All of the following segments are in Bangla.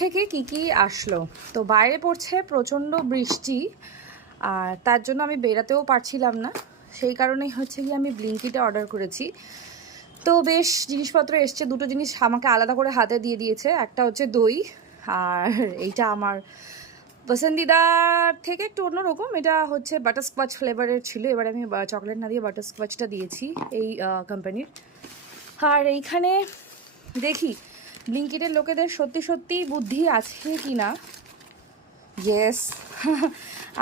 থেকে কি আসলো, তো বাইরে পড়ছে প্রচণ্ড বৃষ্টি, আর তার জন্য আমি বেরাতেও পারছিলাম না। সেই কারণেই হচ্ছে কি আমি ব্লিঙ্কিটে অর্ডার করেছি। তো বেশ জিনিসপত্র এসছে, দুটো জিনিস আমাকে আলাদা করে হাতে দিয়ে দিয়েছে। একটা হচ্ছে দই, আর এইটা আমার পসন্দিদার থেকে একটু অন্যরকম, এটা হচ্ছে বাটারস্কচ ফ্লেভারের ছিল। এবারে আমি চকলেট না দিয়ে বাটারস্কচটা দিয়েছি এই কোম্পানির। আর এইখানে দেখি ব্লিঙ্কিটের লোকেদের সত্যি সত্যি বুদ্ধি আছে কি না। ইয়েস,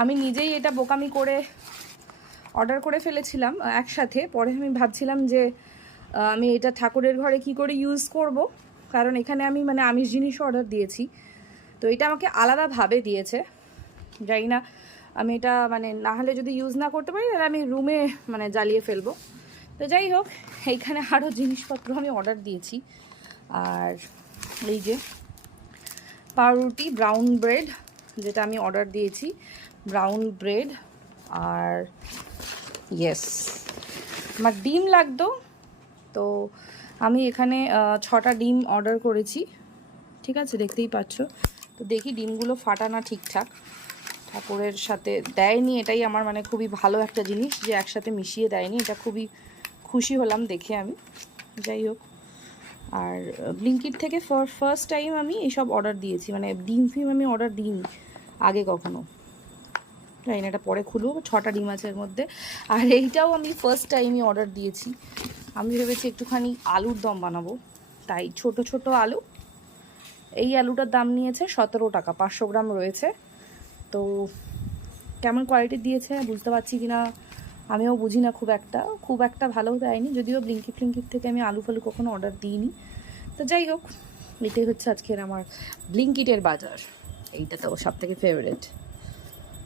আমি নিজেই এটা বোকামি করে অর্ডার করে ফেলেছিলাম একসাথে। পরে আমি ভাবছিলাম যে আমি এটা ঠাকুরের ঘরে কি করে ইউজ করব, কারণ এখানে আমি মানে আমিষ জিনিসও অর্ডার দিয়েছি। তো এটা আমাকে আলাদাভাবে দিয়েছে, জানি না আমি এটা মানে না হলে যদি ইউজ না করতে পারি তাহলে আমি রুমে মানে জ্বালিয়ে ফেলবো। তো যাই হোক, এইখানে আরও জিনিসপত্র আমি অর্ডার দিয়েছি। আর এই যে পাউরুটি ব্রাউন ব্রেড, যেটা আমি অর্ডার দিয়েছি, ব্রাউন ব্রেড। আর ইয়েস, আমার ডিম লাগতো, তো আমি এখানে 6টা ডিম অর্ডার করেছি। ঠিক আছে, দেখতেই পাচ্ছ। তো দেখি ডিমগুলো ফাটা না ঠিকঠাক। ঠাকুরের সাথে দেয়নি, এটাই আমার মানে খুবই ভালো একটা জিনিস যে একসাথে মিশিয়ে দেয়নি, এটা খুবই খুশি হলাম দেখে আমি। যাই হোক, আর ব্লিঙ্কিট থেকে ফার্স্ট টাইম আমি এইসব অর্ডার দিয়েছি, মানে ডিম ফিম আমি অর্ডার দিইনি আগে কখনো। জানি না, এটা পরে খুলবো। 6টা ডিম আছে এর মধ্যে। আর এইটাও আমি ফার্স্ট টাইমই অর্ডার দিয়েছি। আমি ভেবেছি একটুখানি আলুর দম বানাবো, তাই ছোট ছোট আলু। এই আলুটার দাম নিয়েছে 17 টাকা, 500 গ্রাম রয়েছে। তো কেমন কোয়ালিটি দিয়েছে বুঝতে পারছি কিনা আমিও বুঝি না, খুব একটা ভালো দেয়নি, যদিও ব্লিঙ্কিট থেকে আমি আলু ফালু কখনো অর্ডার দিইনি। তো যাই হোক, এটাই হচ্ছে আজকের আমার ব্লিঙ্কিটের বাজার। এইটা তো সব থেকে ফেভারিট।